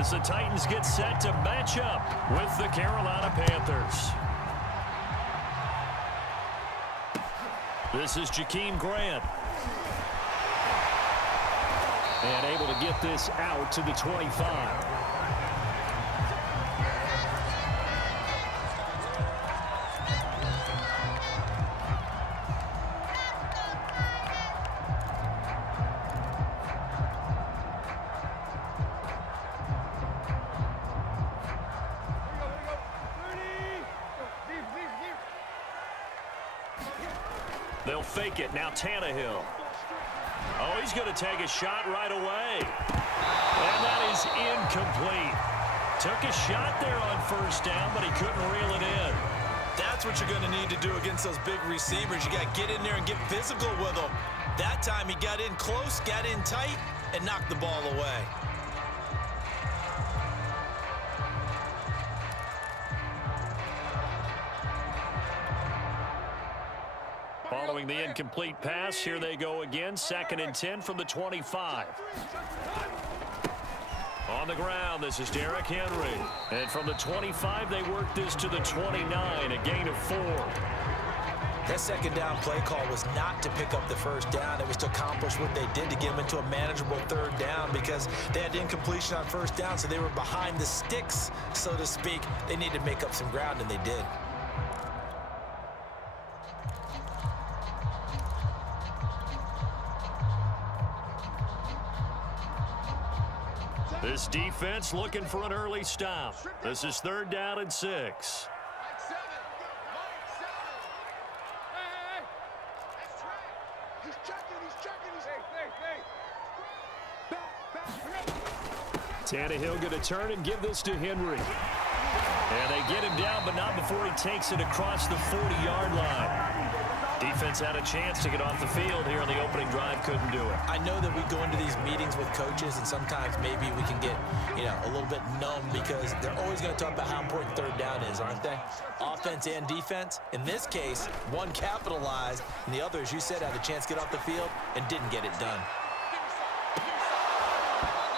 as the Titans get set to match up with the Carolina Panthers. This is Jakeem Grant. And able to get this out to the 25. They'll fake it. Now Tannehill. Oh, he's going to take a shot right away. And that is incomplete. Took a shot there on first down, but he couldn't reel it in. That's what you're going to need to do against those big receivers. You got to get in there and get physical with them. That time he got in close, got in tight, and knocked the ball away. Following the incomplete pass, here they go again. 2nd and 10 from the 25. On the ground, this is Derrick Henry. And from the 25, they work this to the 29, a gain of 4. That second down play call was not to pick up the first down. It was to accomplish what they did to get them into a manageable 3rd down because they had incompletion on first down, so they were behind the sticks, so to speak. They needed to make up some ground, and they did. This defense looking for an early stop. This is 3rd down and 6. Tannehill going to turn and give this to Henry. And they get him down, but not before he takes it across the 40-yard line. Defense had a chance to get off the field here on the opening drive, couldn't do it. I know that we go into these meetings with coaches, and sometimes maybe we can get, a little bit numb because they're always going to talk about how important 3rd down is, aren't they? Offense and defense. In this case, one capitalized, and the other, as you said, had a chance to get off the field and didn't get it done.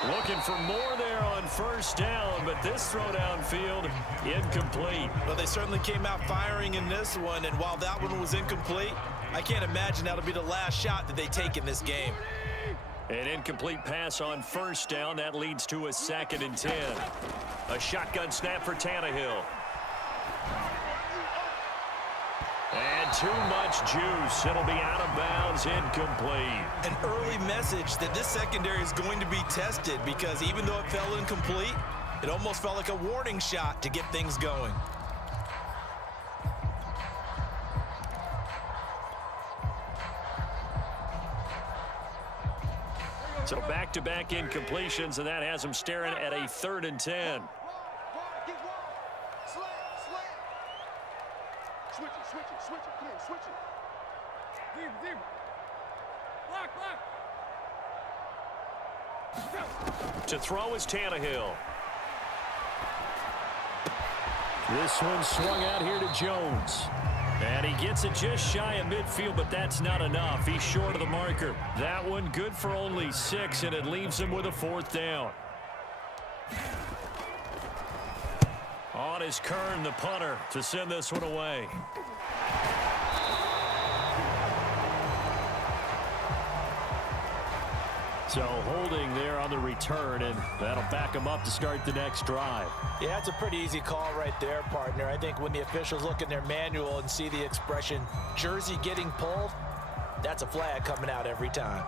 Looking for more there on first down, but this throw downfield, incomplete. Well, they certainly came out firing in this one, and while that one was incomplete, I can't imagine that'll be the last shot that they take in this game. An incomplete pass on first down. That leads to a 2nd and 10. A shotgun snap for Tannehill. And too much juice. It'll be out of bounds, incomplete. An early message that this secondary is going to be tested because even though it fell incomplete, it almost felt like a warning shot to get things going. So back-to-back incompletions, and that has them staring at a 3rd and 10. Switch it. Come on, switch it. Deep. Block. To throw is Tannehill. This one swung out here to Jones. And he gets it just shy of midfield, but that's not enough. He's short of the marker. That one good for only 6, and it leaves him with a 4th down. On is Kern, the punter, to send this one away. So holding there on the return, and that'll back him up to start the next drive. Yeah, that's a pretty easy call right there, partner. I think when the officials look in their manual and see the expression, jersey getting pulled, that's a flag coming out every time.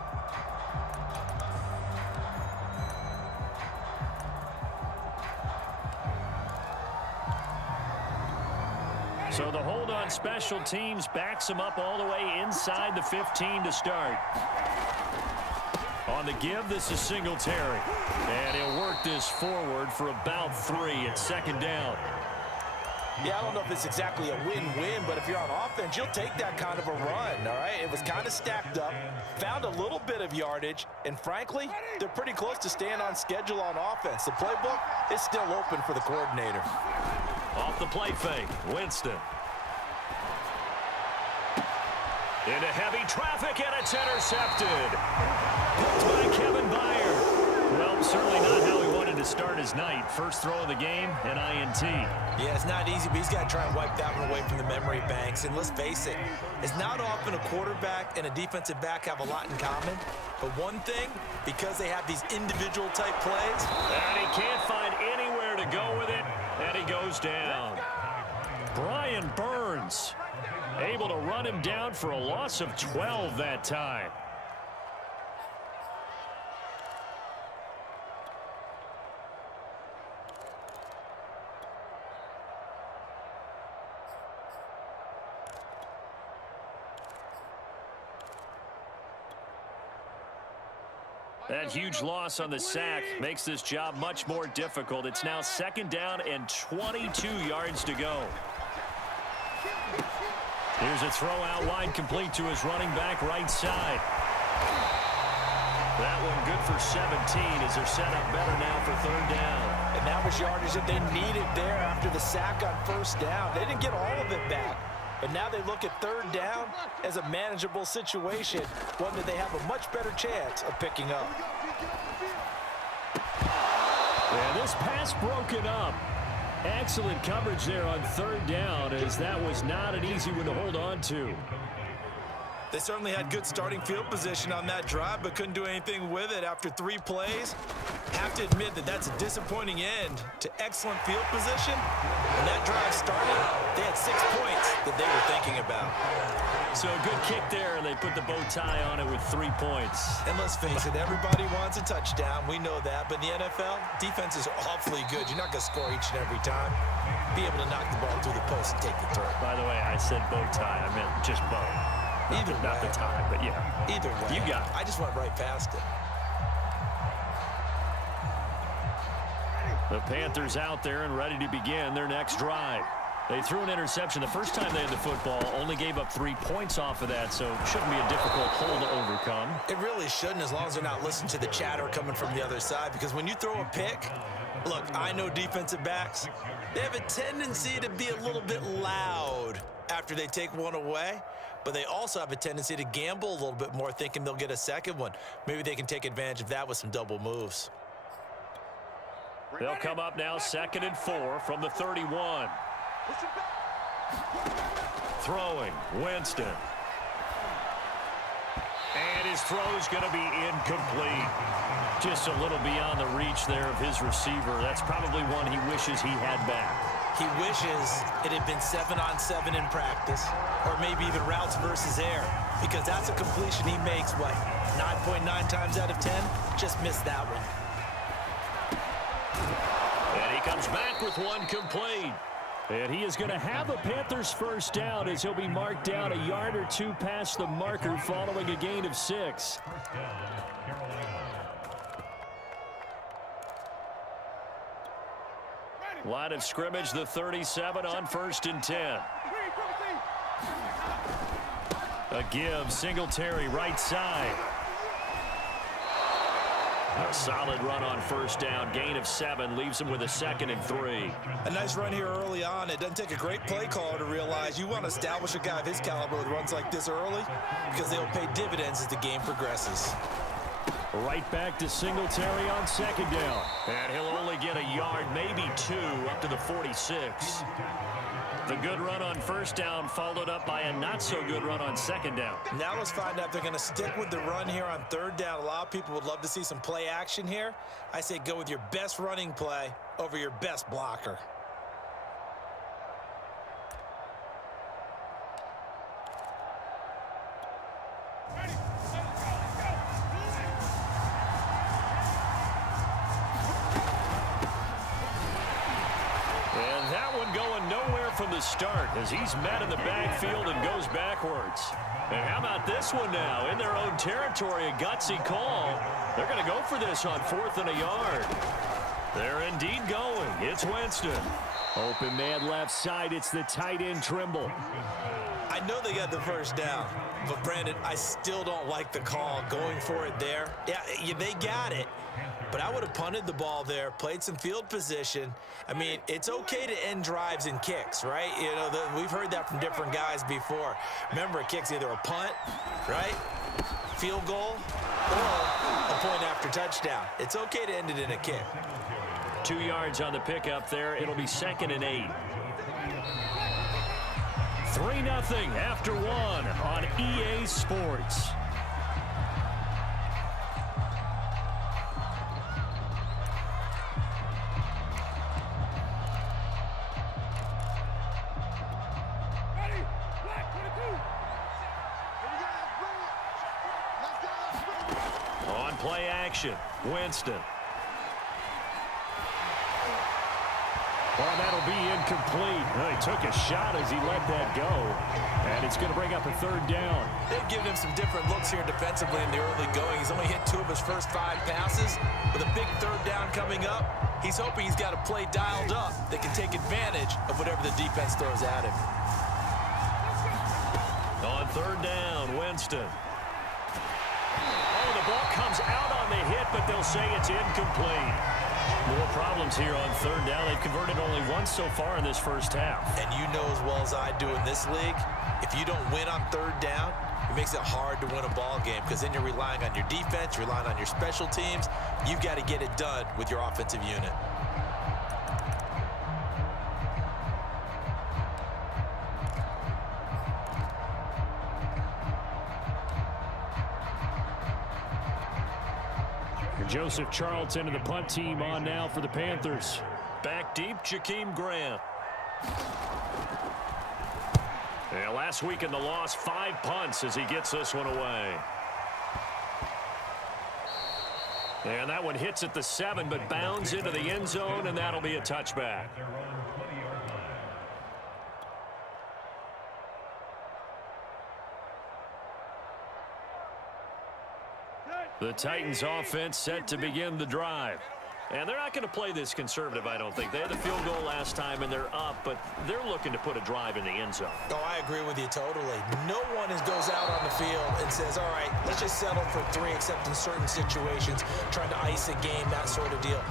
So the hold on special teams backs him up all the way inside the 15 to start. On the give, this is Singletary. And he'll work this forward for about 3 at 2nd down. Yeah, I don't know if it's exactly a win-win, but if you're on offense, you'll take that kind of a run, all right? It was kind of stacked up, found a little bit of yardage, and frankly, they're pretty close to staying on schedule on offense. The playbook is still open for the coordinator. Off the play fake, Winston. Into heavy traffic, and it's intercepted. Picked by Kevin Byard. Well, certainly not how he wanted to to start his night. First throw of the game, an INT. Yeah, it's not easy, but he's got to try and wipe that one away from the memory banks. And let's face it, it's not often a quarterback and a defensive back have a lot in common. But one thing, because they have these individual type plays. And he can't find anywhere to go with it, and he goes down. Brian Burns able to run him down for a loss of 12 that time. That huge loss on the sack makes this job much more difficult. It's now 2nd down and 22 yards to go. Here's a throw out wide, complete to his running back right side. That one good for 17 as they're set up better now for 3rd down. And that was yardage that they needed there after the sack on 1st down. They didn't get all of it back. But now they look at 3rd down as a manageable situation, one that they have a much better chance of picking up. And this pass broken up. Excellent coverage there on 3rd down, as that was not an easy one to hold on to. They certainly had good starting field position on that drive, but couldn't do anything with it after 3 plays. Have to admit that that's a disappointing end to excellent field position. When that drive started, they had 6 points that they were thinking about. So a good kick there, and they put the bow tie on it with 3 points. And let's face it, everybody wants a touchdown. We know that. But in the NFL, defense is awfully good. You're not going to score each and every time. Be able to knock the ball through the post and take the throw. By the way, I said bow tie. I meant just bow. Either not way. the tie, but yeah. Either way. You got it. I just went right past it. The Panthers out there and ready to begin their next drive. They threw an interception the first time they had the football, only gave up 3 points off of that, so it shouldn't be a difficult hole to overcome. It really shouldn't, as long as they're not listening to the chatter coming from the other side, because when you throw a pick, look, I know defensive backs, they have a tendency to be a little bit loud after they take one away, but they also have a tendency to gamble a little bit more, thinking they'll get a second one. Maybe they can take advantage of that with some double moves. They'll come up now 2nd and 4 from the 31. Throwing, Winston. And his throw is going to be incomplete. Just a little beyond the reach there of his receiver. That's probably one he wishes he had back. He wishes it had been 7-on-7 in practice, or maybe even routes versus air, because that's a completion he makes, what, 9.9 times out of 10? Just missed that one. And he comes back with one complete. And he is going to have a Panthers 1st down as he'll be marked down a yard or 2 past the marker following a gain of 6. Line of scrimmage, the 37 on 1st and 10. A give, Singletary right side. A solid run on 1st down. Gain of 7 leaves him with a 2nd and 3. A nice run here early on. It doesn't take a great play caller to realize you want to establish a guy of his caliber with runs like this early, because they'll pay dividends as the game progresses. Right back to Singletary on 2nd down. And he'll only get a yard, maybe 2, up to the 46. The good run on 1st down followed up by a not-so-good run on 2nd down. Now let's find out if they're going to stick with the run here on 3rd down. A lot of people would love to see some play action here. I say go with your best running play over your best blocker. From the start as he's met in the backfield and goes backwards. And how about this one now? In their own territory, a gutsy call. They're going to go for this on 4th and a yard. They're indeed going. It's Winston. Open man left side. It's the tight end Trimble. I know they got the 1st down, but Brandon, I still don't like the call going for it there. Yeah, they got it. But I would have punted the ball there, played some field position. I mean, it's okay to end drives and kicks, right? You know, we've heard that from different guys before. Remember, a kick's either a punt, right, field goal, or a point after touchdown. It's okay to end it in a kick. 2 yards on the pickup there. It'll be 2nd and 8. 3-0 after 1 on EA Sports. On play action, Winston. Well, that'll be incomplete. Well, he took a shot as he let that go. And it's going to bring up a 3rd down. They've given him some different looks here defensively in the early going. He's only hit 2 of his first 5 passes. With a big 3rd down coming up, he's hoping he's got a play dialed up that can take advantage of whatever the defense throws at him. On 3rd down, Winston. Oh, the ball comes out on the hit, but they'll say it's incomplete. More problems here on 3rd down. They've converted only once so far in this first half. And you know as well as I do in this league, if you don't win on 3rd down, it makes it hard to win a ball game because then you're relying on your defense, you're relying on your special teams. You've got to get it done with your offensive unit. Joseph Charlton and the punt team on now for the Panthers. Back deep, Jakeem Grant. Yeah, last week in the loss, 5 punts as he gets this one away. And that one hits at the 7, but bounds into the end zone, and that'll be a touchback. The Titans offense set to begin the drive. And they're not going to play this conservative, I don't think. They had the field goal last time, and they're up, but they're looking to put a drive in the end zone. Oh, I agree with you totally. No one goes out on the field and says, all right, let's just settle for 3, except in certain situations, trying to ice a game, that sort of deal.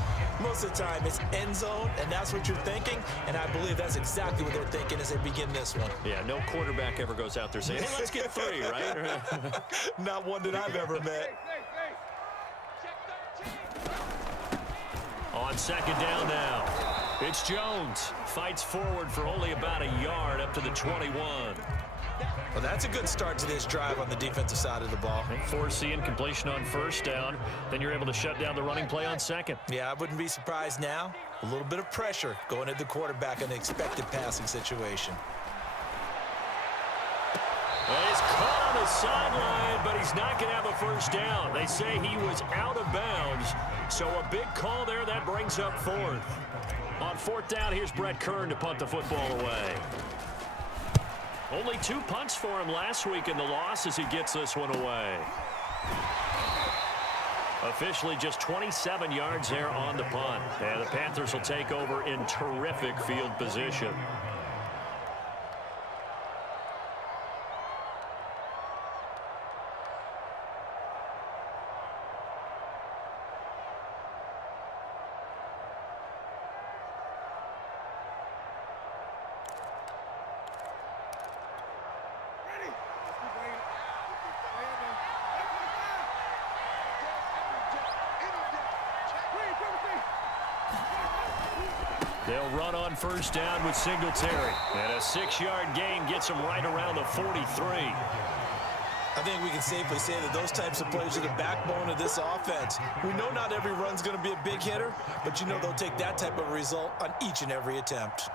Most of the time, it's end zone, and that's what you're thinking, and I believe that's exactly what they're thinking as they begin this one. Yeah, no quarterback ever goes out there saying, hey, let's get 3, right? Not one that I've ever met. On 2nd down now, it's Jones. Fights forward for only about a yard up to the 21. Well, that's a good start to this drive on the defensive side of the ball. Force the incompletion on 1st down. Then you're able to shut down the running play on 2nd. Yeah, I wouldn't be surprised now. A little bit of pressure going at the quarterback in an expected passing situation. Well, he's caught on the sideline, but he's not going to have a 1st down. They say he was out of bounds, so a big call there. That brings up 4th. On 4th down, here's Brett Kern to punt the football away. Only 2 punts for him last week in the loss as he gets this one away. Officially just 27 yards there on the punt. And the Panthers will take over in terrific field position. They'll run on 1st down with Singletary. And a 6-yard gain gets them right around the 43. I think we can safely say that those types of plays are the backbone of this offense. We know not every run's going to be a big hitter, but you know they'll take that type of result on each and every attempt.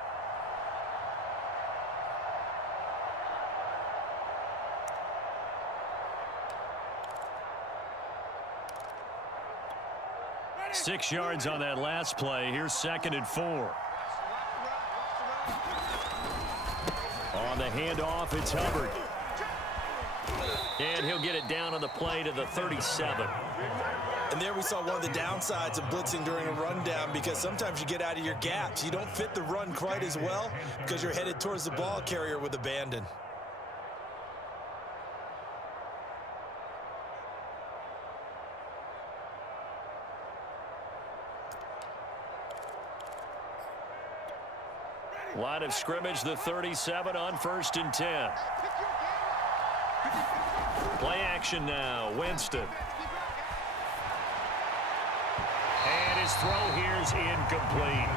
Six yards on that last play. Here's 2nd and 4. On the handoff, it's Hubbard. And he'll get it down on the play to the 37. And there we saw one of the downsides of blitzing during a rundown, because sometimes you get out of your gaps. You don't fit the run quite as well because you're headed towards the ball carrier with abandon. Line of scrimmage, the 37 on 1st and 10. Play action now, Winston. And his throw here's incomplete.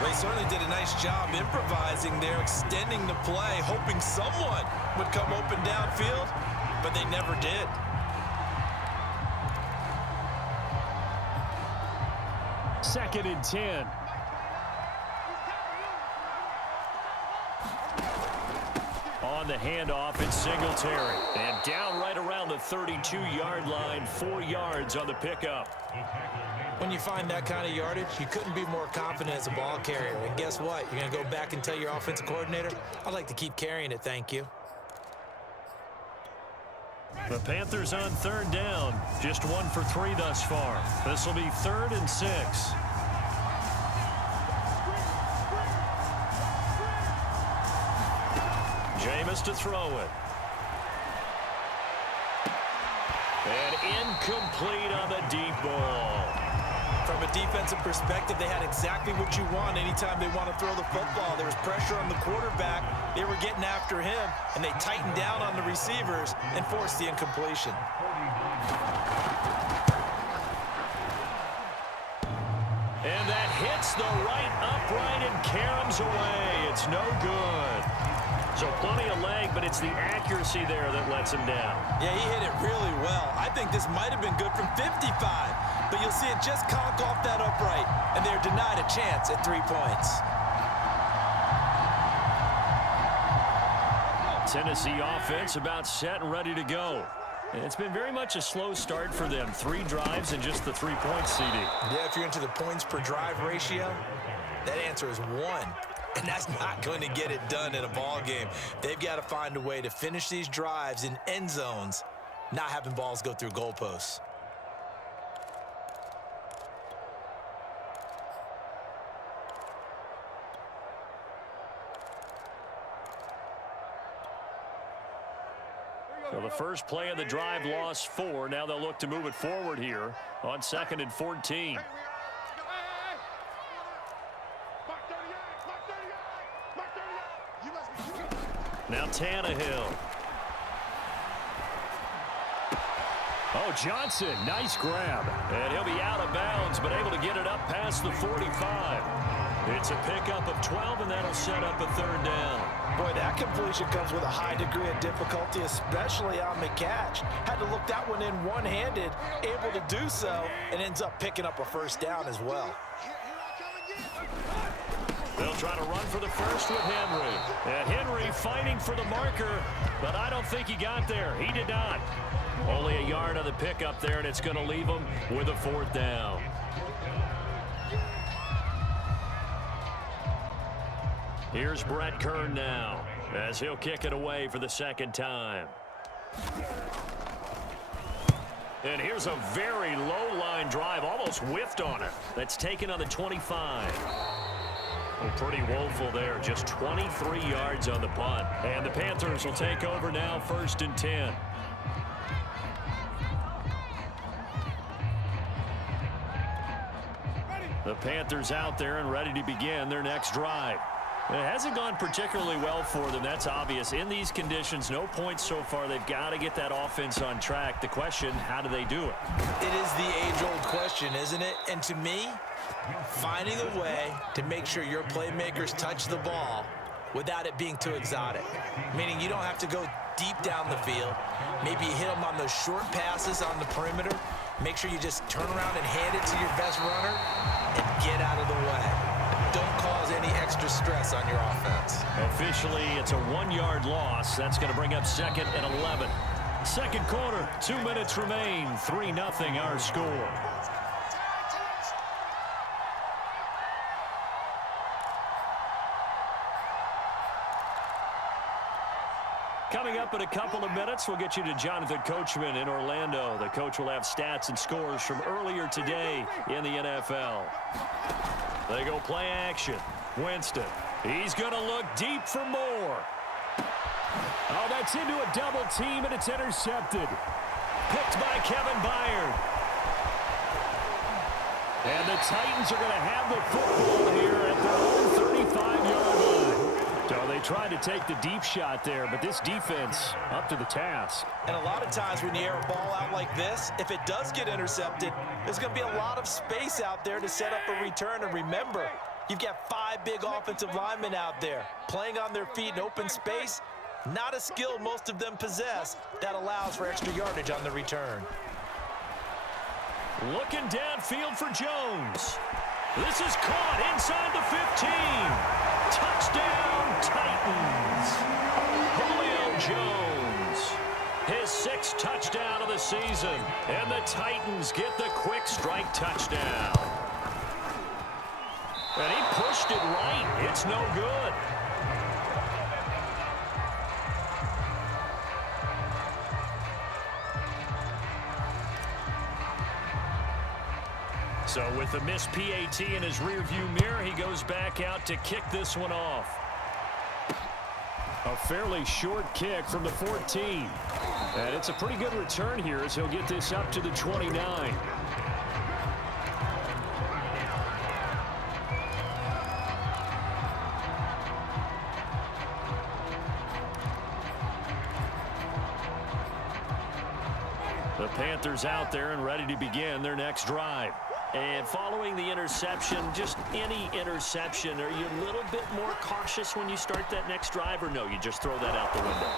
They certainly did a nice job improvising there, extending the play, hoping someone would come open downfield, but they never did. Second and 10. On the handoff, it's Singletary. And down right around the 32-yard line, 4 yards on the pickup. When you find that kind of yardage, you couldn't be more confident as a ball carrier. And guess what? You're going to go back and tell your offensive coordinator, I'd like to keep carrying it, thank you. The Panthers on third down. Just 1 for 3 thus far. This will be 3rd and 6. Jameis to throw it. And incomplete on the deep ball. From a defensive perspective, they had exactly what you want anytime they want to throw the football. There was pressure on the quarterback. They were getting after him, and they tightened down on the receivers and forced the incompletion. And that hits the right upright and caroms away. It's no good. So plenty of leg, but it's the accuracy there that lets him down. Yeah, he hit it really well. I think this might have been good from 55, but you'll see it just conk off that upright, and they're denied a chance at 3 points. Tennessee offense about set and ready to go. And it's been very much a slow start for them. 3 drives and just the 3 points, CD. Yeah, if you're into the points per drive ratio, that answer is 1. And that's not going to get it done in a ball game. They've got to find a way to finish these drives in end zones, not having balls go through goalposts. So the first play of the drive lost 4. Now they'll look to move it forward here on 2nd and 14. Now Tannehill. Oh, Johnson, nice grab. And he'll be out of bounds, but able to get it up past the 45. It's a pickup of 12, and that'll set up a 3rd down. Boy, that completion comes with a high degree of difficulty, especially on the catch. Had to look that one in one-handed, able to do so, and ends up picking up a 1st down as well. They'll try to run for the first with Henry. And Henry fighting for the marker, but I don't think he got there. He did not. Only a yard on the pickup there, and it's going to leave him with a 4th down. Here's Brett Kern now, as he'll kick it away for the 2nd time. And here's a very low-line drive, almost whiffed on it. That's taken on the 25. Well, pretty woeful there, just 23 yards on the punt. And the Panthers will take over now, 1st and 10. The Panthers out there and ready to begin their next drive. It hasn't gone particularly well for them, that's obvious. In these conditions, no points so far. They've got to get that offense on track. The question, how do they do it? It is the age-old question, isn't it? And to me, finding a way to make sure your playmakers touch the ball without it being too exotic. Meaning you don't have to go deep down the field. Maybe you hit them on those short passes on the perimeter. Make sure you just turn around and hand it to your best runner and get out of the way. Don't cause any extra stress on your offense. Officially, it's a 1-yard loss. That's going to bring up 2nd and 11. 2nd quarter, 2 minutes remain. 3-0 our score. Coming up in a couple of minutes, we'll get you to Jonathan Coachman in Orlando. The coach will have stats and scores from earlier today in the NFL. They go play action. Winston. He's going to look deep for more. Oh, that's into a double team, and it's intercepted. Picked by Kevin Byard. And the Titans are going to have the football here at their own 35-yard line. So they tried to take the deep shot there, but this defense up to the task. And a lot of times when you air a ball out like this, if it does get intercepted, there's going to be a lot of space out there to set up a return. And remember, you've got 5 big offensive linemen out there playing on their feet in open space. Not a skill most of them possess that allows for extra yardage on the return. Looking downfield for Jones. This is caught inside the 15. Touchdown, Titans. Julio Jones. His 6th touchdown of the season. And the Titans get the quick strike touchdown. And he pushed it right. It's no good. So with the missed PAT in his rearview mirror, he goes back out to kick this one off. A fairly short kick from the 14. And it's a pretty good return here as he'll get this up to the 29. The Panthers out there and ready to begin their next drive. And following the interception, just any interception, are you a little bit more cautious when you start that next drive, or no, you just throw that out the window?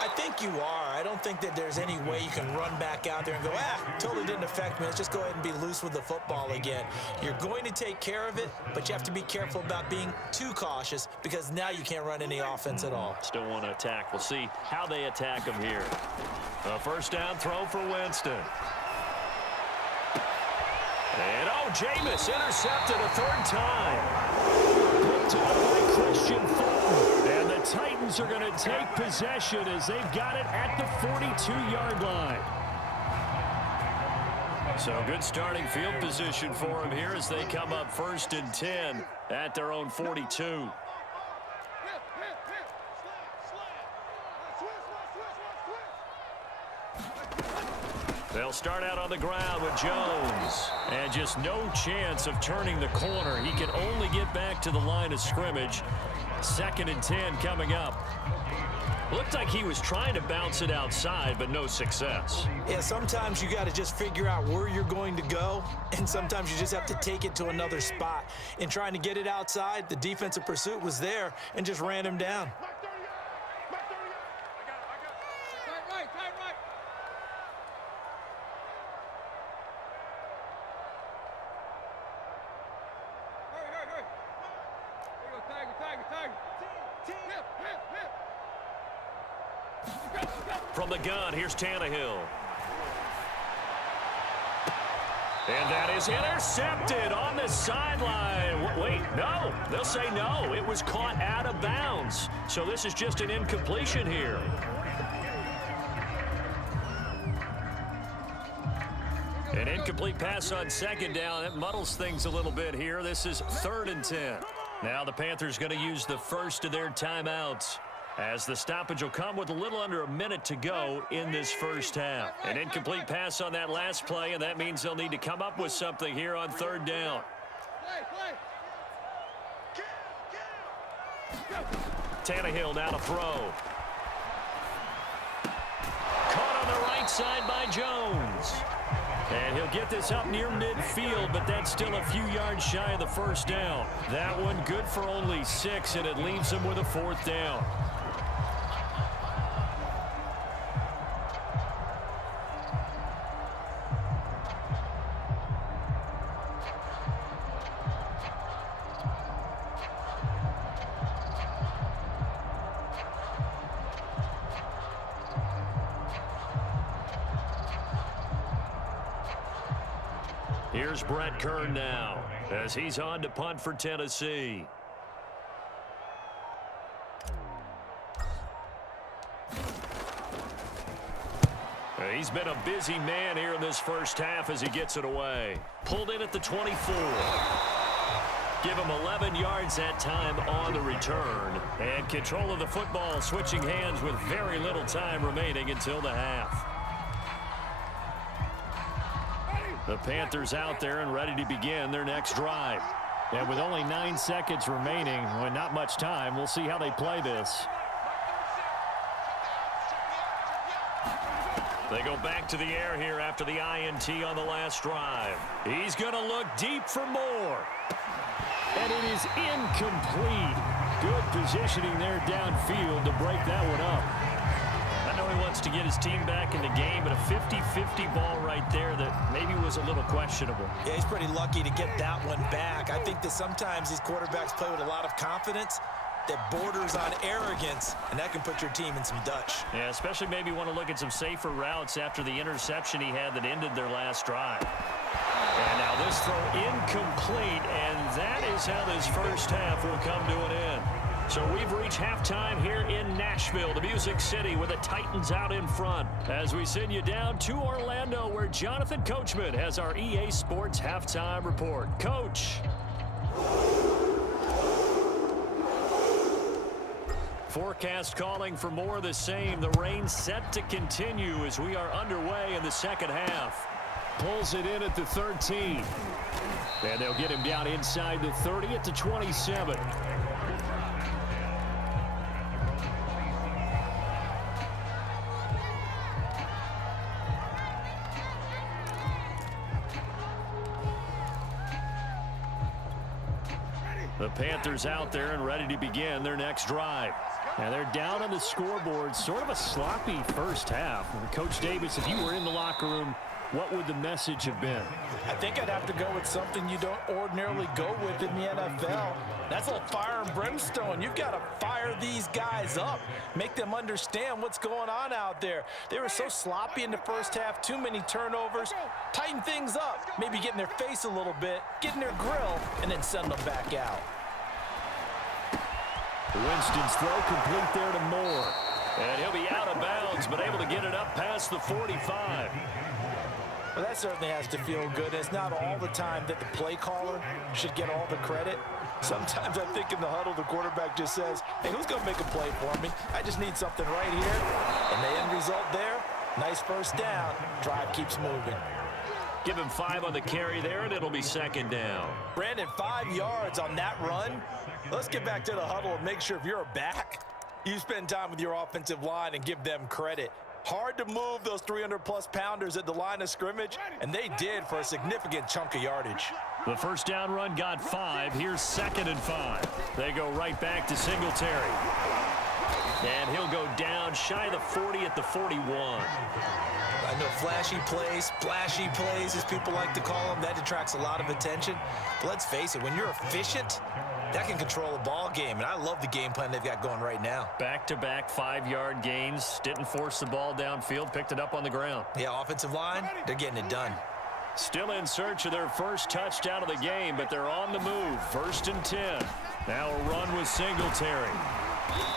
I think you are. I don't think that there's any way you can run back out there and go, totally didn't affect me. Let's just go ahead and be loose with the football again. You're going to take care of it, but you have to be careful about being too cautious because now you can't run any offense at all. Still want to attack. We'll see how they attack him here. A first down throw for Winston. And, Jameis intercepted a 3rd time. Picked up by Christian Fulton. And the Titans are going to take possession as they've got it at the 42-yard line. So good starting field position for them here as they come up 1st and 10 at their own 42. They'll start out on the ground with Jones. And just no chance of turning the corner. He can only get back to the line of scrimmage. 2nd and 10 coming up. Looked like he was trying to bounce it outside, but no success. Yeah, sometimes you got to just figure out where you're going to go, and sometimes you just have to take it to another spot. In trying to get it outside, the defensive pursuit was there and just ran him down. From the gun, here's Tannehill. And that is intercepted on the sideline. Wait, no. They'll say no. It was caught out of bounds. So this is just an incompletion here. An incomplete pass on 2nd down. It muddles things a little bit here. This is 3rd and 10. Now the Panthers going to use the first of their timeouts, as the stoppage will come with a little under a minute to go in this first half. An incomplete pass on that last play, and that means they'll need to come up with something here on 3rd down. Tannehill now to throw. Caught on the right side by Jones. And he'll get this up near midfield, but that's still a few yards shy of the first down. That one good for only 6, and it leaves him with a 4th down. Here's Brett Kern now as he's on to punt for Tennessee. He's been a busy man here in this first half as he gets it away. Pulled in at the 24. Give him 11 yards that time on the return. And control of the football switching hands with very little time remaining until the half. The Panthers out there and ready to begin their next drive. And with only 9 seconds remaining, well, not much time, we'll see how they play this. They go back to the air here after the INT on the last drive. He's going to look deep for more. And it is incomplete. Good positioning there downfield to break that one up. I know he wants to get his team back in the game, but a 50-50 ball right there that maybe was a little questionable. Yeah, he's pretty lucky to get that one back. I think that sometimes these quarterbacks play with a lot of confidence that borders on arrogance, and that can put your team in some Dutch. Yeah, especially maybe want to look at some safer routes after the interception he had that ended their last drive. And now this throw incomplete, and that is how this first half will come to an end. So we've reached halftime here in Nashville, the Music City, with the Titans out in front. As we send you down to Orlando, where Jonathan Coachman has our EA Sports halftime report. Coach. Forecast calling for more of the same. The rain set to continue as we are underway in the second half. Pulls it in at the 13. And they'll get him down inside the 30 at the 27. The Panthers out there and ready to begin their next drive. Now they're down on the scoreboard, sort of a sloppy first half. Coach Davis, if you were in the locker room, what would the message have been? I think I'd have to go with something you don't ordinarily go with in the NFL. That's a little fire and brimstone. You've got to fire these guys up, make them understand what's going on out there. They were so sloppy in the first half, too many turnovers. Tighten things up, maybe get in their face a little bit, get in their grill, and then send them back out. Winston's throw complete there to Moore. And he'll be out of bounds, but able to get it up past the 45. Well, that certainly has to feel good. It's not all the time that the play caller should get all the credit. Sometimes I think in the huddle, the quarterback just says, hey, who's going to make a play for me? I just need something right here. And the end result there, nice first down. Drive keeps moving. Give him 5 on the carry there, and it'll be second down. Brandon, 5 yards on that run. Let's get back to the huddle and make sure if you're a back, you spend time with your offensive line and give them credit. Hard to move those 300-plus pounders at the line of scrimmage, and they did for a significant chunk of yardage. The first down run got 5. Here's 2nd and 5. They go right back to Singletary. And he'll go down shy of the 40 at the 41. I know flashy plays, splashy plays, as people like to call them, that attracts a lot of attention. But let's face it, when you're efficient, that can control a ball game, and I love the game plan they've got going right now. Back-to-back 5-yard gains. Didn't force the ball downfield. Picked it up on the ground. Yeah, offensive line, they're getting it done. Still in search of their first touchdown of the game, but they're on the move. 1st and 10. Now a run with Singletary.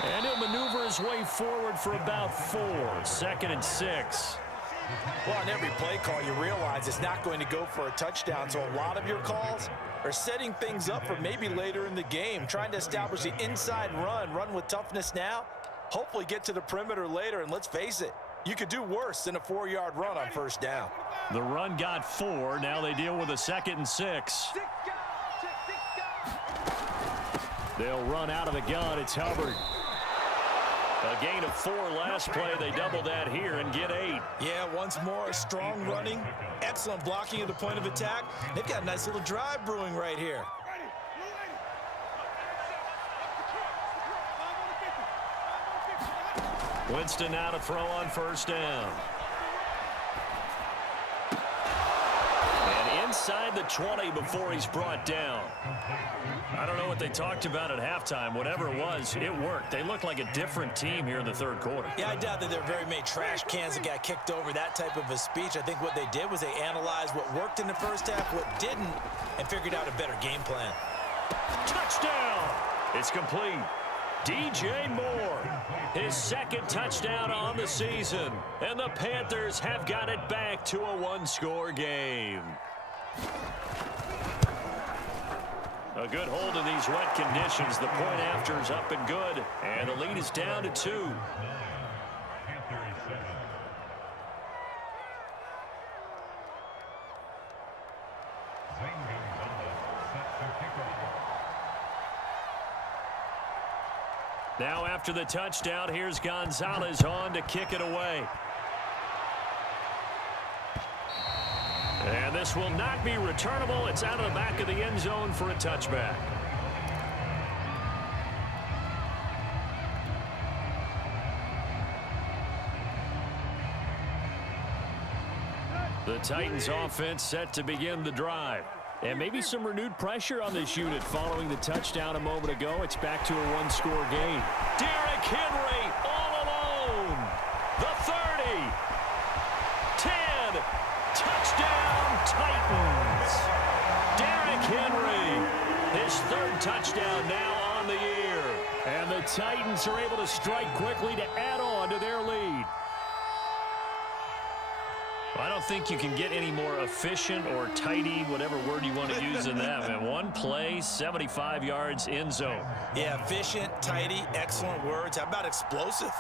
And he'll maneuver his way forward for about 4. 2nd and 6. Well, on every play call, you realize it's not going to go for a touchdown, so a lot of your calls are setting things up for maybe later in the game, trying to establish the inside run with toughness now, hopefully get to the perimeter later, and let's face it, you could do worse than a 4-yard run on first down. The run got 4. Now they deal with a 2nd and 6. They'll run out of the gun. It's Hubbard. A gain of 4 last play. They double that here and get 8. Yeah, once more, strong running, excellent blocking at the point of attack. They've got a nice little drive brewing right here. Winston now to throw on first down. And inside the 20 before he's brought down. I don't know what they talked about at halftime. Whatever it was, it worked. They looked like a different team here in the third quarter. Yeah, I doubt that there are very many trash cans that got kicked over, that type of a speech. I think what they did was they analyzed what worked in the first half, what didn't, and figured out a better game plan. Touchdown! It's complete. DJ Moore, his 2nd touchdown on the season. And the Panthers have got it back to a 1-score game. A good hold in these wet conditions. The point after is up and good. And the lead is down to 2. Now after the touchdown, here's Gonzalez on to kick it away. And this will not be returnable. It's out of the back of the end zone for a touchback. The Titans offense set to begin the drive. And maybe some renewed pressure on this unit following the touchdown a moment ago. It's back to a one-score game. Derrick Henry all alone. The 30. 10. Touchdown, Titans. Derrick Henry, his third touchdown now on the year. And the Titans are able to strike quickly to add on to their lead. I don't think you can get any more efficient or tidy, whatever word you want to use in that. And one play, 75 yards, end zone. Yeah, efficient, tidy, excellent words. How about explosive?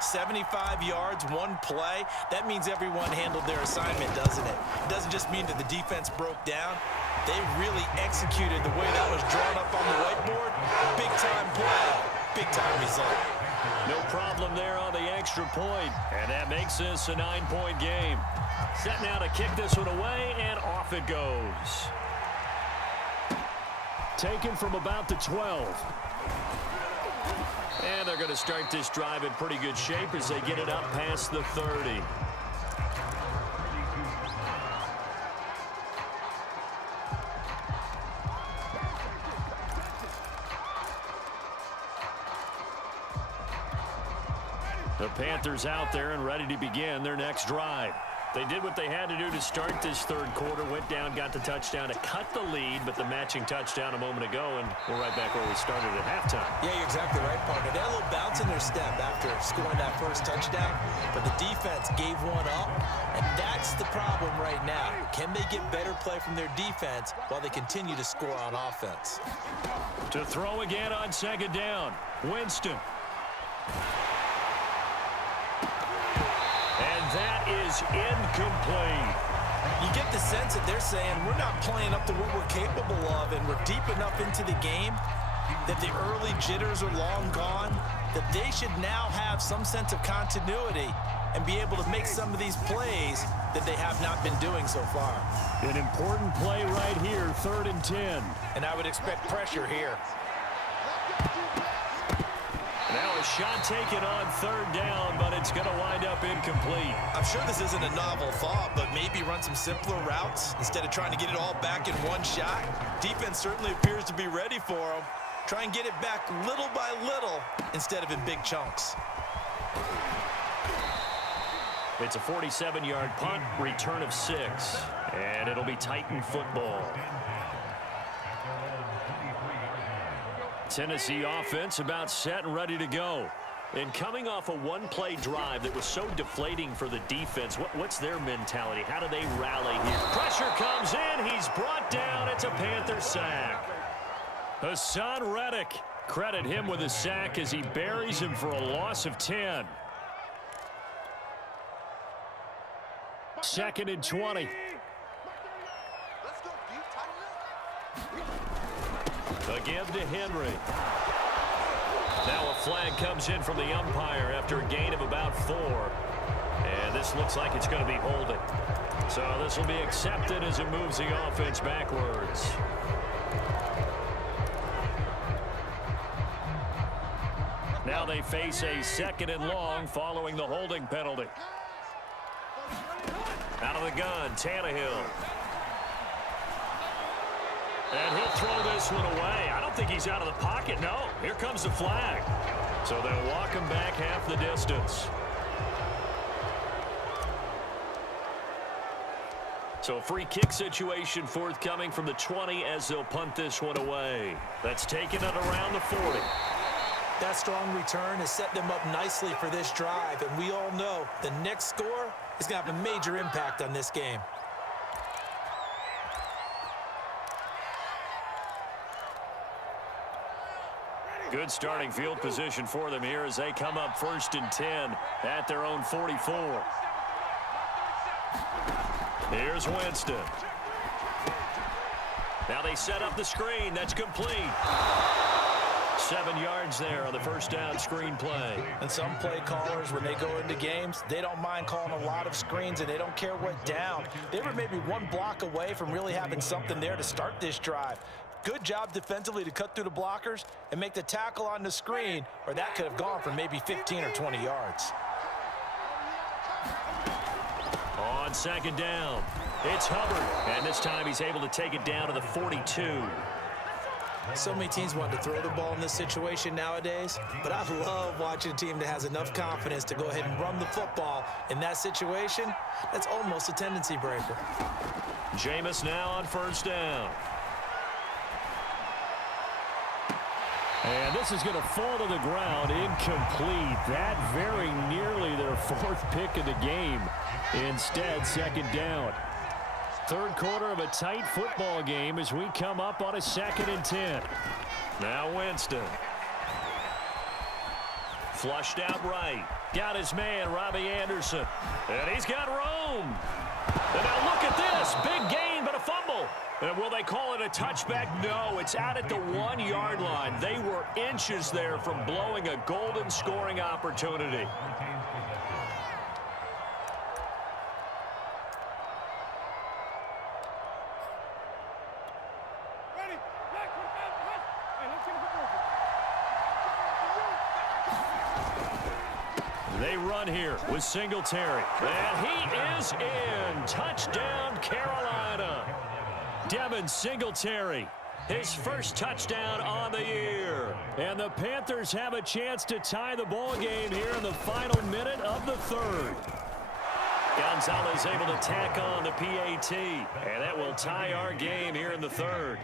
75 yards, one play. That means everyone handled their assignment, doesn't it? It doesn't just mean that the defense broke down. They really executed the way that was drawn up on the whiteboard. Big-time play, big-time result. No problem there on the extra point, and that makes this a 9-point game. Set now to kick this one away, and off it goes. Taken from about the 12. And they're going to start this drive in pretty good shape as they get it up past the 30. The Panthers out there and ready to begin their next drive. They did what they had to do to start this third quarter, went down, got the touchdown to cut the lead, but the matching touchdown a moment ago, and we're right back where we started at halftime. Yeah, you're exactly right, partner. They had a little bounce in their step after scoring that first touchdown, but the defense gave one up, and that's the problem right now. Can they get better play from their defense while they continue to score on offense? To throw again on second down, Winston. And that is incomplete. You get the sense that they're saying we're not playing up to what we're capable of, and we're deep enough into the game that the early jitters are long gone, that they should now have some sense of continuity and be able to make some of these plays that they have not been doing so far. An important play right here, 3rd and 10. And I would expect pressure here. Now a shot taken on 3rd down, but it's going to wind up incomplete. I'm sure this isn't a novel thought, but maybe run some simpler routes instead of trying to get it all back in one shot. Defense certainly appears to be ready for them. Try and get it back little by little instead of in big chunks. It's a 47-yard punt, return of 6, and it'll be Titan football. Tennessee offense about set and ready to go. And coming off a one-play drive that was so deflating for the defense, what's their mentality? How do they rally here? Pressure comes in. He's brought down. It's a Panther sack. Hassan Reddick. Credit him with a sack as he buries him for a loss of 10. 2nd and 20. Again to Henry. Now a flag comes in from the umpire after a gain of about 4. And this looks like it's going to be holding. So this will be accepted as it moves the offense backwards. Now they face a 2nd and long following the holding penalty. Out of the gun, Tannehill. And he'll throw this one away. I don't think he's out of the pocket. No, here comes the flag. So they'll walk him back half the distance. So a free kick situation forthcoming from the 20 as they'll punt this one away. That's taken at around the 40. That strong return has set them up nicely for this drive, and we all know the next score is going to have a major impact on this game. Good starting field position for them here as they come up 1st and 10 at their own 44. Here's Winston. Now they set up the screen. That's complete. 7 yards there on the first down screen play. And some play callers, when they go into games, they don't mind calling a lot of screens, and they don't care what down. They were maybe one block away from really having something there to start this drive. Good job defensively to cut through the blockers and make the tackle on the screen, or that could have gone for maybe 15 or 20 yards. On second down, it's Hubbard, and this time he's able to take it down to the 42. So many teams want to throw the ball in this situation nowadays, but I love watching a team that has enough confidence to go ahead and run the football. In that situation, that's almost a tendency breaker. Jameis now on first down. And this is going to fall to the ground, incomplete. That very nearly their 4th pick of the game. Instead, second down. Third quarter of a tight football game as we come up on a 2nd and 10. Now Winston. Flushed out right. Got his man, Robbie Anderson. And he's got room. And now look at this. Big gain, but a fumble. And will they call it a touchback? No, it's out at the 1-yard line. They were inches there from blowing a golden scoring opportunity. They run here with Singletary. And he is in. Touchdown, Carolina. Devin Singletary, his first touchdown on the year. And the Panthers have a chance to tie the ball game here in the final minute of the 3rd. Gonzalez able to tack on the PAT. And that will tie our game here in the 3rd.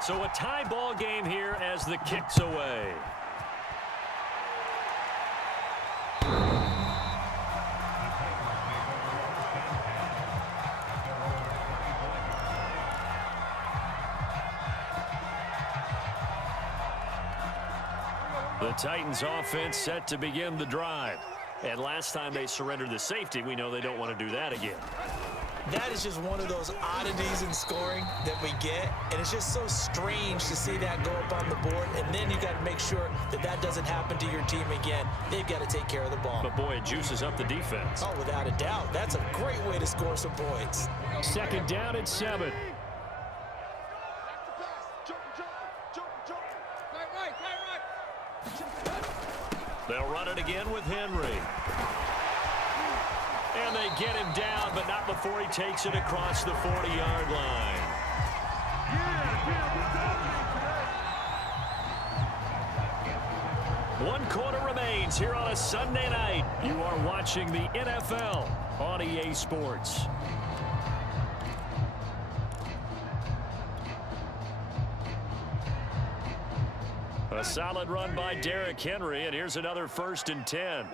So a tie ball game here as the kick's away. The Titans offense set to begin the drive. And last time they surrendered the safety, we know they don't want to do that again. That is just one of those oddities in scoring that we get, and it's just so strange to see that go up on the board, and then you got to make sure that that doesn't happen to your team again. They've got to take care of the ball. But boy, it juices up the defense. Oh, without a doubt. That's a great way to score some points. Second down at 7. They'll run it again with Henry. And they get him down, but not before he takes it across the 40-yard line. 1 quarter remains here on a Sunday night. You are watching the NFL on EA Sports. A solid run by Derrick Henry, and here's another 1st and 10.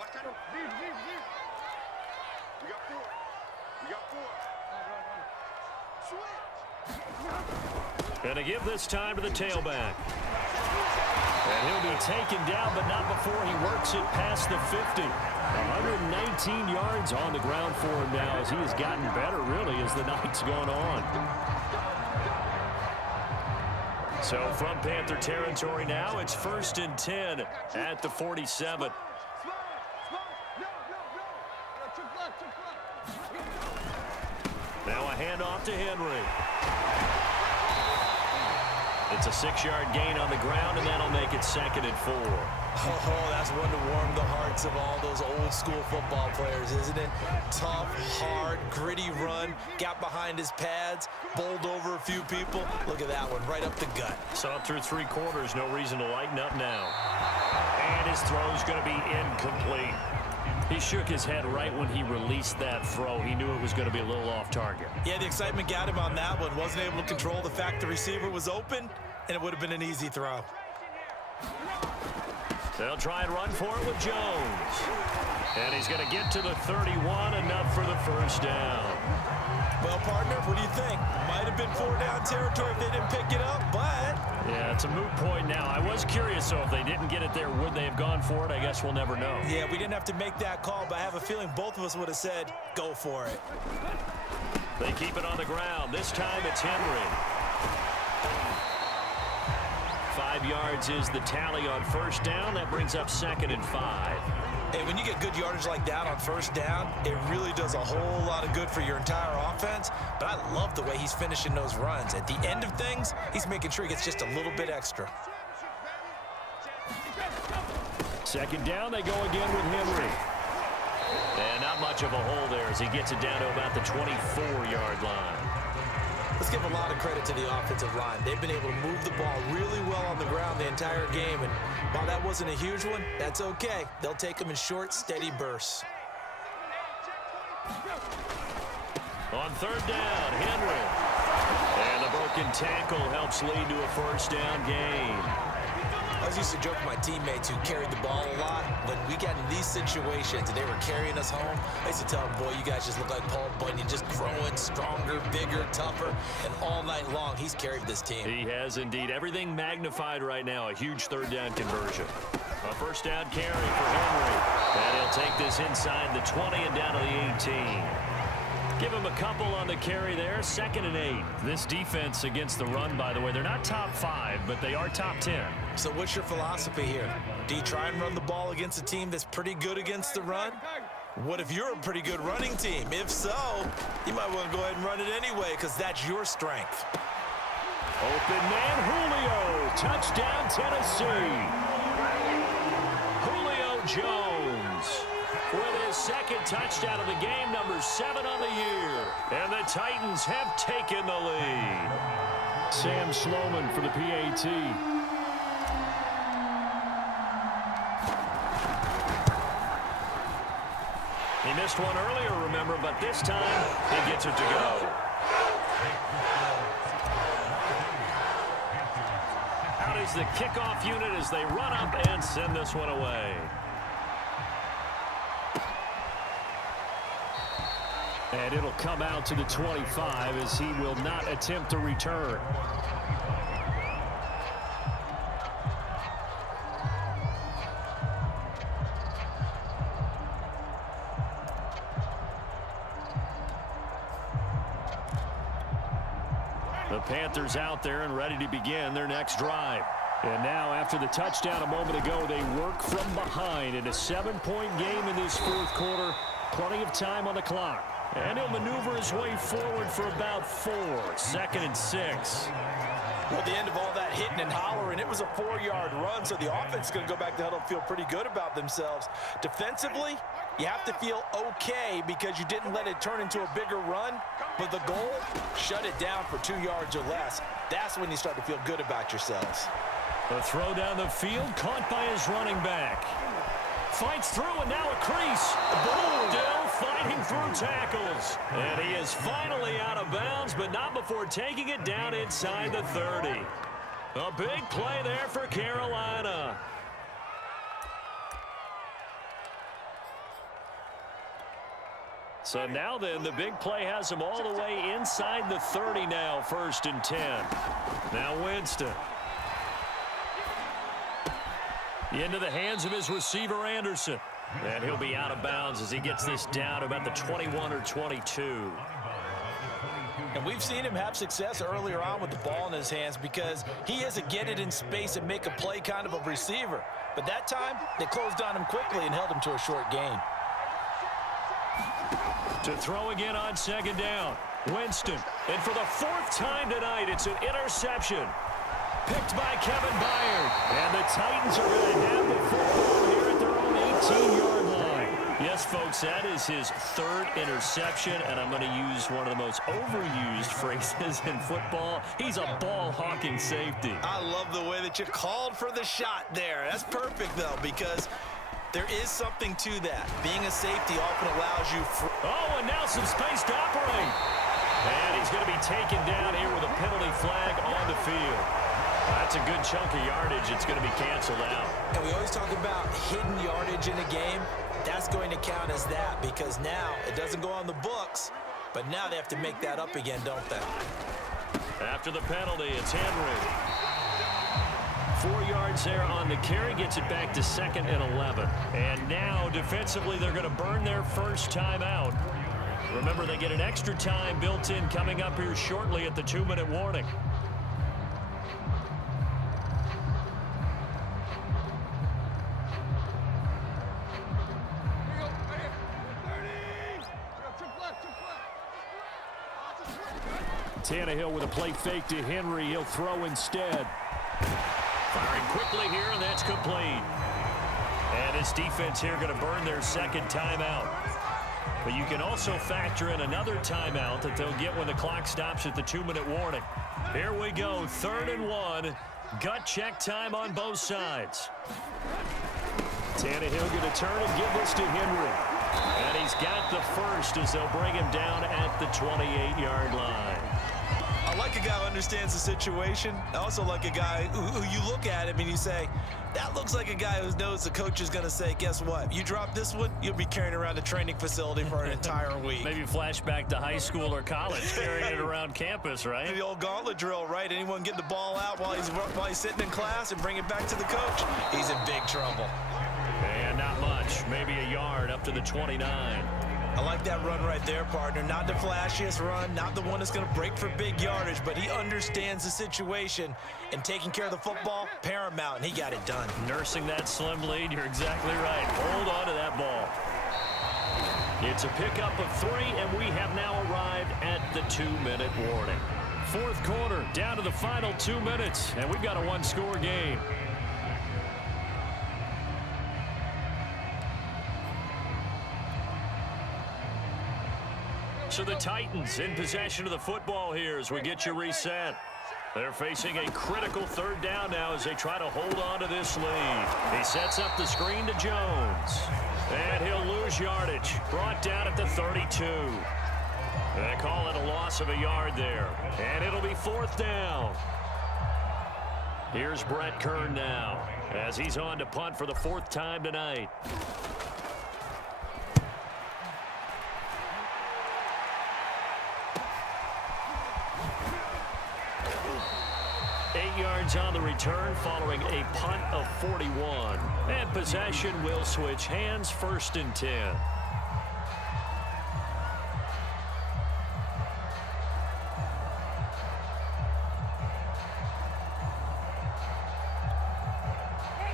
And to give this time to the tailback. And he'll be taken down, but not before he works it past the 50. 119 yards on the ground for him now as he has gotten better, really, as the night's gone on. So from Panther territory now, it's 1st and 10 at the 47. Now a handoff to Henry. It's a 6-yard gain on the ground, and that'll make it 2nd and 4. Oh, that's one to warm the hearts of all those old-school football players, isn't it? Tough, hard, gritty run, got behind his pads, bowled over a few people. Look at that one, right up the gut. Saw it through 3 quarters, no reason to lighten up now. And his throw's going to be incomplete. He shook his head right when he released that throw. He knew it was going to be a little off target. Yeah, the excitement got him on that one. Wasn't able to control the fact the receiver was open, and it would have been an easy throw. They'll try and run for it with Jones. And he's going to get to the 31, enough for the first down. Well, partner, what do you think? Might have been 4-down territory if they didn't pick it up, but... Yeah, it's a moot point now. I was curious, so if they didn't get it there, would they have gone for it? I guess we'll never know. Yeah, we didn't have to make that call, but I have a feeling both of us would have said, go for it. They keep it on the ground. This time it's Henry. 5 yards is the tally on first down. That brings up 2nd and 5. Hey, when you get good yardage like that on first down, it really does a whole lot of good for your entire offense. But I love the way he's finishing those runs. At the end of things, he's making sure he gets just a little bit extra. 2nd down, they go again with Henry. And not much of a hole there as he gets it down to about the 24-yard line. Let's give a lot of credit to the offensive line. They've been able to move the ball really well on the ground the entire game. And while that wasn't a huge one, that's okay. They'll take them in short, steady bursts. On 3rd down, Henry. And the broken tackle helps lead to a first down gain. I was used to joke with my teammates who carried the ball a lot. When we got in these situations and they were carrying us home, I used to tell them, boy, you guys just look like Paul Bunyan, just growing stronger, bigger, tougher. And all night long, he's carried this team. He has indeed. Everything magnified right now. A huge 3rd down conversion. A first down carry for Henry. And he'll take this inside the 20 and down to the 18. Give him a couple on the carry there. 2nd and 8. This defense against the run, by the way, they're not top 5, but they are top 10. So what's your philosophy here? Do you try and run the ball against a team that's pretty good against the run? What if you're a pretty good running team? If so, you might want to go ahead and run it anyway because that's your strength. Open man, Julio. Touchdown, Tennessee. Julio Jones with his 2nd touchdown of the game, number 7 on the year. And the Titans have taken the lead. Sam Sloman for the PAT. He missed one earlier, remember, but this time he gets it to go. Out is the kickoff unit as they run up and send this one away. And it'll come out to the 25 as he will not attempt to return. The Panthers out there and ready to begin their next drive. And now, after the touchdown a moment ago, they work from behind in a 7-point game in this 4th quarter. Plenty of time on the clock. And he'll maneuver his way forward for about 4. 2nd and 6. Well, at the end of all that hitting and hollering, it was a 4-yard run, so the offense is going to go back to huddle and feel pretty good about themselves. Defensively, you have to feel okay because you didn't let it turn into a bigger run. But the goal, shut it down for 2 yards or less. That's when you start to feel good about yourselves. The throw down the field, caught by his running back. Fights through, and now a crease. Boom! Still fighting through tackles. And he is finally out of bounds, but not before taking it down inside the 30. A big play there for Carolina. So now then, the big play has him all the way inside the 30 now, 1st and 10. Now Winston. Into the hands of his receiver, Anderson. And he'll be out of bounds as he gets this down about the 21 or 22. And we've seen him have success earlier on with the ball in his hands because he is a get it in space and make a play kind of a receiver. But that time, they closed on him quickly and held him to a short gain. To throw again on 2nd down. Winston. And for the 4th time tonight, it's an interception. Picked by Kevin Byard. And the Titans are going to have the football here at their own 18-yard line. Yes, folks, that is his 3rd interception, and I'm going to use one of the most overused phrases in football. He's a ball-hawking safety. I love the way that you called for the shot there. That's perfect, though, because there is something to that. Being a safety often allows you... Oh, and now some space to operate. And he's going to be taken down here with a penalty flag on the field. That's a good chunk of yardage. It's going to be canceled out. And we always talk about hidden yardage in a game. That's that's going to count as that, because now it doesn't go on the books, but now they have to make that up again, don't they? After the penalty, it's Henry. 4 yards there on the carry, gets it back to 2nd and 11. And now, defensively, they're going to burn their first timeout. Remember, they get an extra time built in coming up here shortly at the 2-minute warning. Tannehill with a play fake to Henry. He'll throw instead. Firing quickly here, and that's complete. And this defense here going to burn their second timeout. But you can also factor in another timeout that they'll get when the clock stops at the 2-minute warning. Here we go, 3rd and 1. Gut check time on both sides. Tannehill going to turn and give this to Henry. And he's got the first as they'll bring him down at the 28-yard line. I like a guy who understands the situation. I also like a guy who you look at him and you say, that looks like a guy who knows the coach is going to say, guess what? You drop this one, you'll be carrying around a training facility for an entire week. Maybe flashback to high school or college, carrying it around campus, right? The old gauntlet drill, right? Anyone get the ball out while he's sitting in class and bring it back to the coach? He's in big trouble. And not much, maybe a yard up to the 29. I like that run right there, partner. Not the flashiest run, not the one that's going to break for big yardage, but he understands the situation, and taking care of the football, paramount, and he got it done. Nursing that slim lead, you're exactly right. Hold on to that ball. It's a pickup of 3, and we have now arrived at the 2-minute warning. 4th quarter, down to the final 2 minutes, and we've got a 1-score game. So the Titans in possession of the football here as we get you reset. They're facing a critical 3rd down now as they try to hold on to this lead. He sets up the screen to Jones. And he'll lose yardage. Brought down at the 32. They call it a loss of a yard there. And it'll be 4th down. Here's Brett Kern now as he's on to punt for the 4th time tonight. 8 yards on the return following a punt of 41. And possession will switch hands, 1st and 10.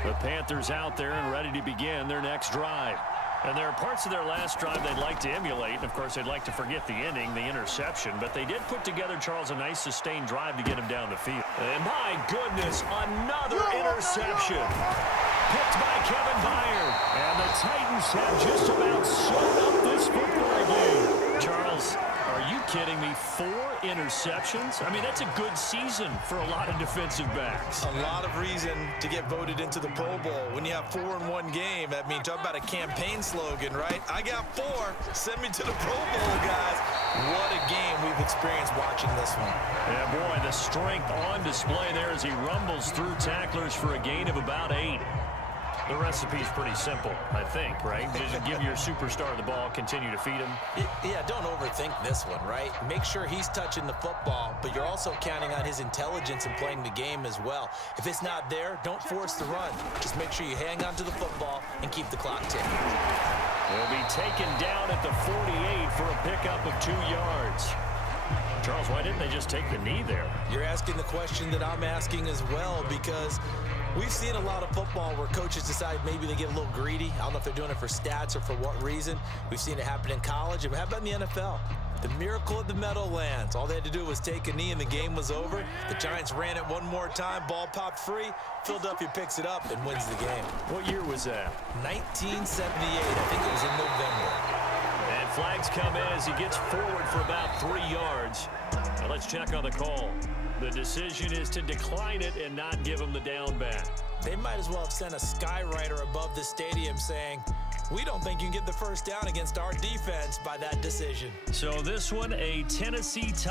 The Panthers out there and ready to begin their next drive. And there are parts of their last drive they'd like to emulate. And, of course, they'd like to forget the ending, the interception. But they did put together, Charles, a nice sustained drive to get him down the field. And, my goodness, another interception. Picked by Kevin Byard. And the Titans have just about sewn up this football game. Charles, are you kidding me? 4 interceptions? I mean, that's a good season for a lot of defensive backs. A lot of reason to get voted into the Pro Bowl. When you have 4 in one game, I mean, talk about a campaign slogan, right? I got 4. Send me to the Pro Bowl, guys. What a game we've experienced watching this one. Yeah, boy, the strength on display there as he rumbles through tacklers for a gain of about 8. The recipe's pretty simple, I think, right? Just give your superstar the ball, continue to feed him. Yeah, don't overthink this one, right? Make sure he's touching the football, but you're also counting on his intelligence in playing the game as well. If it's not there, don't force the run. Just make sure you hang on to the football and keep the clock ticking. He'll be taken down at the 48 for a pickup of 2 yards. Charles, why didn't they just take the knee there? You're asking the question that I'm asking as well, because we've seen a lot of football where coaches decide maybe they get a little greedy. I don't know if they're doing it for stats or for what reason. We've seen it happen in college. And how about in the NFL? The miracle at the Meadowlands. All they had to do was take a knee and the game was over. The Giants ran it one more time. Ball popped free. Philadelphia picks it up and wins the game. What year was that? 1978. I think it was in November. And flags come in as he gets forward for about 3 yards. Now let's check on the call. The decision is to decline it and not give him the down back. They might as well have sent a skywriter above the stadium saying, we don't think you can get the first down against our defense by that decision. So this one, a Tennessee Titans